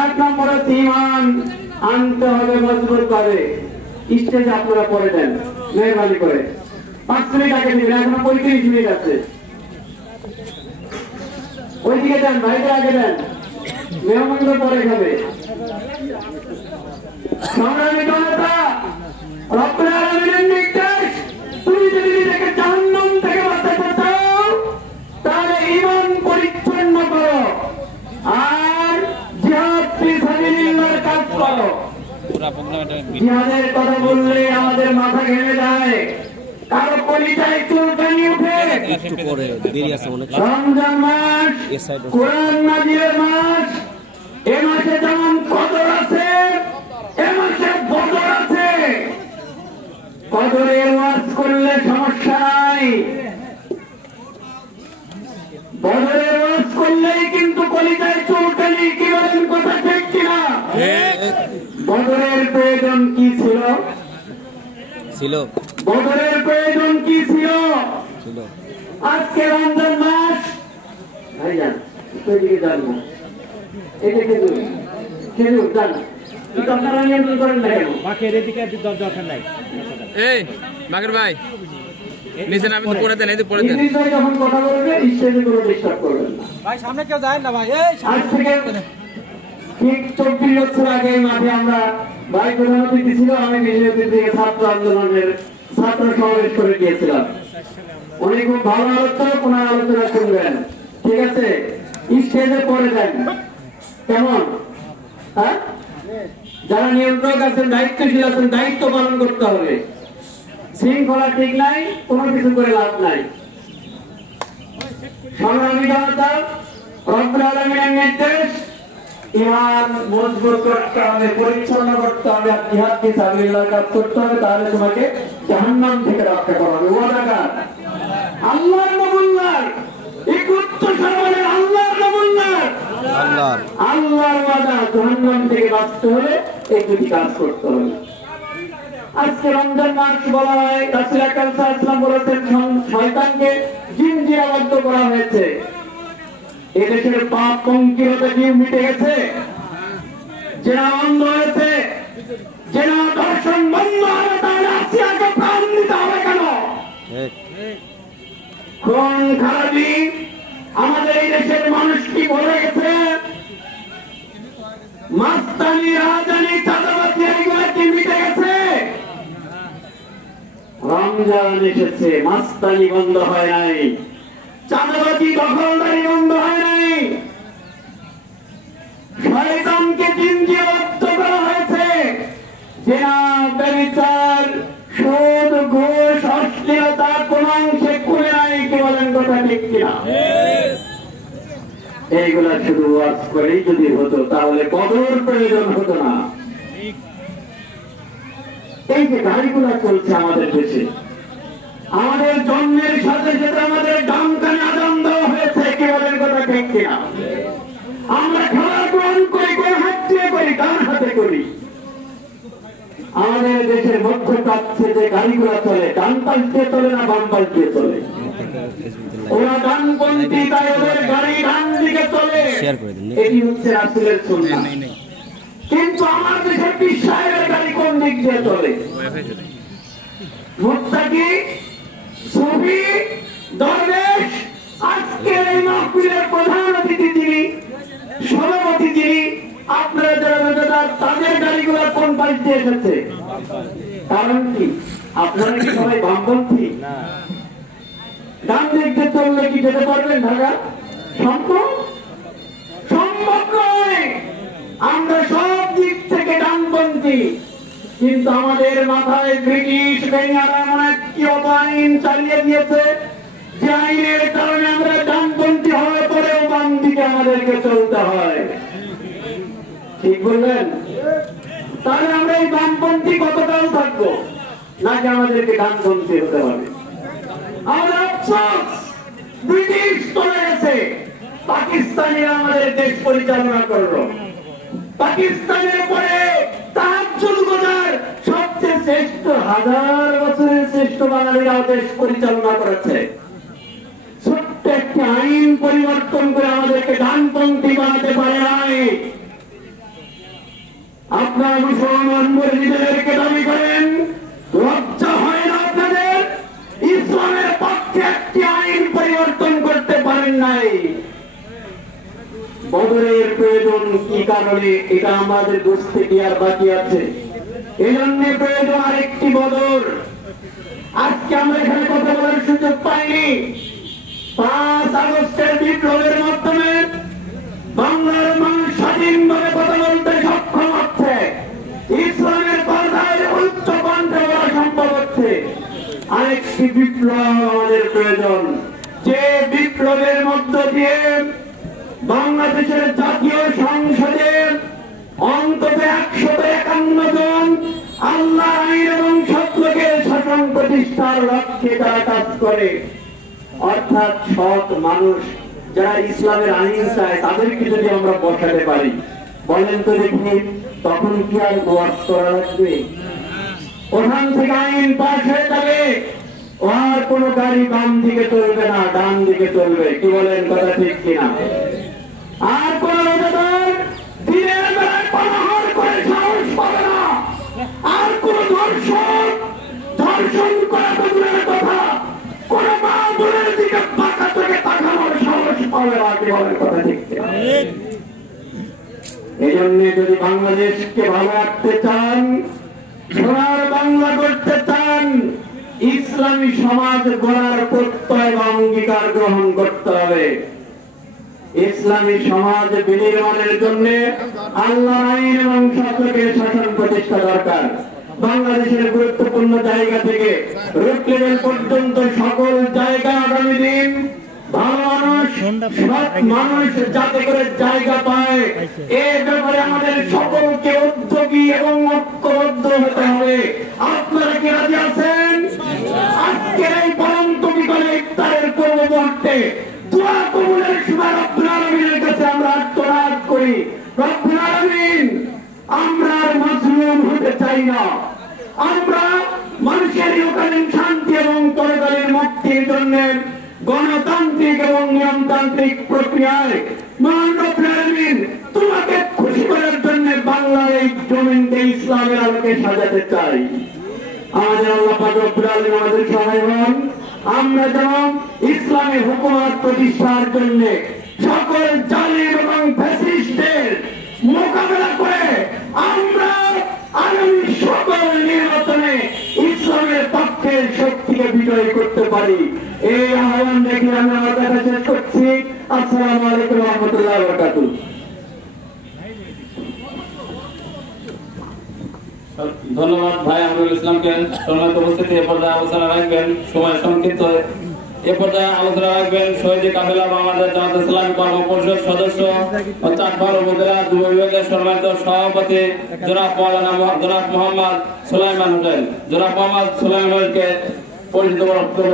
এক নম্বরে ঈমান আনতে হবে মজবুত ভাবে। স্টেজে আপনারা পড়ে দেন মেহরবানি করে। 5 মিনিট আগে দিবেন, এখনো 35 মিনিট আছে। ওইদিকে দেন, ভাইটা আগে দেন, মেহমানদের পরে খাবে। সংগ্রামী জনতা, রব্বুল আলামিনের নির্দেশ, তুমি যদি নিজেকে জাহান্নাম থেকে বাঁচাতে চাও তাহলে ঈমান পরিচ্ছন্ন করো আর জিহাদ ফি সাবিলিল্লাহর কাজ করো। জিহাদের কথা বললে আমাদের মাথা ঘেমে যায়, কারো কলিজায় চুলকানি উঠে। রমজান মাস কোরআন নাজিলের মাস, এ মাসে যেমন কদর আছে এ মাসে বদর আছে। কদরের ওয়াজ করলে সমস্যা নাই, বদরের ওয়াজ করলেই কিন্তু কলিজায় চুলকানি। কি বলেন, কথা ঠিক কিনা? বদরের প্রয়োজন কি ছিল? বদরের প্রয়োজন কি ছিল? আজকে রমজান মাস, ভাইজান ওইদিকে জানবো, এটা খেজুর খেজুর জান, কিন্তু আপনারা নিয়ন্ত্রণ করেন না কেন? বাকের এদিকে দরকার নাই। এই বাকের ভাই নিচে নামে তো পড়ে দেন, এই পড়ে দেন। ইংলিশ ভাই যখন কথা বলবে স্টেজে কোনো ডিস্টার্ব করবেন না ভাই, সামনে কেউ যায় না ভাই। এই আজ থেকে ঠিক 24 বছর আগে মাঠে আমরা ভাই প্রধান অতিথি ছিল, আমি বিজেপি থেকে ছাত্র আন্দোলনের ছাত্র সমাবেশ করে গিয়েছিলাম। উনি খুব ভালো আলোচনা, ওনার আলোচনা শুনবেন, ঠিক আছে? স্টেজে পড়ে যান, কেমন? হ্যাঁ, যারা নিয়ন্ত্রক আছেন, দায়িত্বশীল আছেন, দায়িত্ব পালন করতে হবে। শৃঙ্খলা ঠিক নাই, কোনো কিছু করে লাভ নাই। সংগ্রামী জনতা, রব্বুল আলামিনের নির্দেশ, ঈমান মজবুত করতে হবে, পরিচ্ছন্ন করতে হবে, আর জিহাদ ফি সাবিলিল্লাহর কাজ করতে হবে, তাহলে তোমাকে জাহান্নাম থেকে রক্ষা করা হবে। ওয়াদাকার আল্লাহর নবুল্লাহ, একত্র সর্বদের আল্লাহর নবুল্লাহ, আল্লাহর ওয়াদা। জাহান্নাম থেকে বাঁচতে হলে এই দুটি কাজ করতে হবে। আজকে রমজান মাস বলা হয়, রাসূল আকরাম সাল্লাল্লাহু আলাইহি ওয়াসাল্লাম বলেছেন শয়তানকে জিনজিরাবদ্ধ করা হয়েছে। এদেশের পাপ পঙ্কিলতা কি মিটে গেছে? জেনা বন্ধ হয়েছে, জেনা দর্শন বন্ধ হবে, তাহলে আসিয়াকে প্রাণ দিতে হবে কেন? কোন খারাপি আমাদের এই দেশের মানুষ কি বলে গেছে? মাস্তানি, রাজানি, চাঁদাবাজি এগুলো কি মিটে গেছে? রমজান এসেছে, মাস্তানি বন্ধ হয় নাই, চাঁদাবাজি দখলদারি বন্ধ হয় নাই, শয়তানকে জিনজিরাবদ্ধ করা হয়েছে। জেনা, ব্যভিচার, সুদ, ঘুষ, অশ্লীলতা কোন অংশে কমে নাই। কি বলেন, কথা ঠিক কিনা? এইগুলা শুধু ওয়াজ করেই যদি হতো তাহলে কদর প্রয়োজন হতো না। এই যে গাড়িগুলা চলছে আমাদের দেশে, আমাদের জন্মের সাথে সাথে আমাদের ডান কানে আজান দেওয়া হয়েছে। কি বলেন, কথা ঠিক কিনা? আমরা খাবার গ্রহণ করি, কোন হাত দিয়ে করি? ডান হাতে করি। আমাদের দেশের মধ্যপ্রাচ্যে যে গাড়িগুলা চলে, ডান পাশ দিয়ে চলে না বাম পাশ দিয়ে চলে? ওরা ডানপন্থী, তাই ওদের গাড়ি ডান দিকে চলে। এটি হচ্ছে রাসূলের সুন্নাহ। কিন্তু আমার দেশের পীর সাহেবের গাড়ি কোন দিক দিয়ে চলে? মুত্তাকি, সুফি, দরবেশ। আজকের এই মাহফিলের প্রধান অতিথি যিনি, সভাপতি যিনি, আপনারা যারা তাদের গাড়িগুলো কোন পাশ দিয়ে এসেছে? কারণ কি? আপনারা কি সবাই বামপন্থী? ডান দিক দিয়ে চললে কি যেতে পারবেন ঢাকা? সম্ভব নয়। আমরা সব দিক থেকে ডানপন্থী, কিন্তু আমাদের মাথায় ব্রিটিশ বেনিয়ারা এমন একটি আইন চালিয়ে দিয়েছে যে আইনের কারণে আমরা ডানপন্থী হওয়ার পরেও বাম দিকে আমাদেরকে চলতে হয়। ঠিক বললেন? তাহলে আমরা এই বামপন্থী কতকাল থাকবো, নাকি আমাদেরকে ডানপন্থী হতে হবে? আমাদের আফসোস, ব্রিটিশ চলে গেছে, পাকিস্তানিরা আমাদের দেশ পরিচালনা করলো। পাকিস্তানের পরে তাহাজ্জুদ গুজার সবচেয়ে শ্রেষ্ঠ, 1000 বছরের শ্রেষ্ঠ বাঙালিরাও দেশ পরিচালনা করেছে। ছোট্ট একটি আইন পরিবর্তন করে আমাদেরকে ডানপন্থী বানাতে পারে নাই। আপনারা মুসলমান বলে নিজেদেরকে দাবি করেন, লজ্জা হয় না আপনাদের? ইসলামের পক্ষে একটি আইন পরিবর্তন করতে পারেন নাই। বদরের প্রয়োজন কি কারণে, এটা আমাদের বুঝতে কি আর বাকি আছে? এই জন্য প্রয়োজন আরেকটি বদর। আজকে আমরা এখানে কথা বলার সুযোগ পাইনি। 5 আগস্টের বিপ্লবের মাধ্যমে বাংলার মানুষ স্বাধীনভাবে কথা বলতে সক্ষম হচ্ছে, ইসলামের কথায় উচ্চ কণ্ঠে বলা সম্ভব হচ্ছে। আরেকটি বিপ্লব আমাদের প্রয়োজন, যে বিপ্লবের মধ্য দিয়ে বাংলাদেশের জাতীয় সংসদে অন্তত 151 জন আল্লাহ আইন এবং সত্যকে শাসন প্রতিষ্ঠার লক্ষ্যে তারা কাজ করে, অর্থাৎ সৎ মানুষ যারা ইসলামের আইন চায় তাদেরকে যদি আমরা বসাতে পারি, বলেন তো দেখি তখন কি আর ওয়াজ করা লাগবে? ওখান থেকে আইন পাশ হয়ে যাবে, আর কোন গাড়ি বাম দিকে চলবে না, ডান দিকে চলবে। কি বলেন, কথা ঠিক কিনা? আর কোন দিনের বেলায় পানাহার করে সাহস পাবে না, আর কোন ধর্ষণ করা দূরের কথা, কোন মা বোনের দিকে পাকা চোখে তাকানোর সাহস পাবে না। কি বলেন, কথা ঠিক কিনা? এই জন্য যদি বাংলাদেশকে ভালো রাখতে চান, সোনার বাংলা করতে চান, ইসলামী সমাজ গড়ার প্রত্যয় বা অঙ্গীকার গ্রহণ করতে হবে। ইসলামী সমাজ বিনির্মাণের জন্য আল্লাহর আইন এবং সত্যকে শাসন প্রতিষ্ঠা দরকার। বাংলাদেশের গুরুত্বপূর্ণ জায়গা থেকে রুট লেভেল পর্যন্ত সকল জায়গা আগামী দিন ভালো মানুষ, সৎ মানুষ যাতে করে জায়গা পায়, এ ব্যাপারে আমাদের সকলকে উদ্যোগী এবং ঐক্যবদ্ধ হতে হবে। আপনারা কি রাজি আছেন? আজকের এই পরন্ত বিকালে ইফতারের পূর্ব মুহূর্তে দোয়া কবুলের সময় রব্বুল আলামিনের কাছে আমরা আর্তনাদ করি, রব্বুল আলামিন, আমরা আর মাজলুম হতে চাই না। আমরা মানুষের ইহকালীন শান্তি এবং পরকালীন মুক্তির জন্য গণতান্ত্রিক এবং নিয়মতান্ত্রিক প্রক্রিয়ায় মহান রব্বুল আলামিন তোমাকে খুশি করার জন্য বাংলার এই জমিনকে ইসলামের আলোকে সাজাতে চাই। আমাদের আল্লাহ পাক রব্বুল আলামিন আমাদের সহায় হন। আমরা যেন ইসলামী হুকুমত প্রতিষ্ঠার জন্য সকল জালিম এবং ফ্যাসিস্টের মোকাবেলা করে আমরা আগামী সকল নির্বাচনে ইসলামের পক্ষের শক্তিকে বিজয়ী করতে পারি। এই আহ্বান রেখে আমি আমার কথা শেষ করছি। আসসালামু আলাইকুম ওয়া রাহমাতুল্লাহি ওয়া বারাকাতুহু। ধন্যবাদ ভাই আমরুল ইসলামকে। সম্মানিত উপস্থিতি, এ পর্যায়ে আলোচনা রাখবেন, সময় সংক্ষিপ্ত, এ পর্যায়ে আলোচনা রাখবেন শহীদ কাফেলা বাংলাদেশ জামাত ইসলামী কর্ম পরিষদ সদস্য ও চাটপাড়া উপজেলা যুব বিভাগের সম্মানিত সভাপতি জনাব মোহাম্মদ সুলাইমান হোসেন। জনাব মোহাম্মদ সুলাইমান হোসেনকে পরিচিত বক্তব্য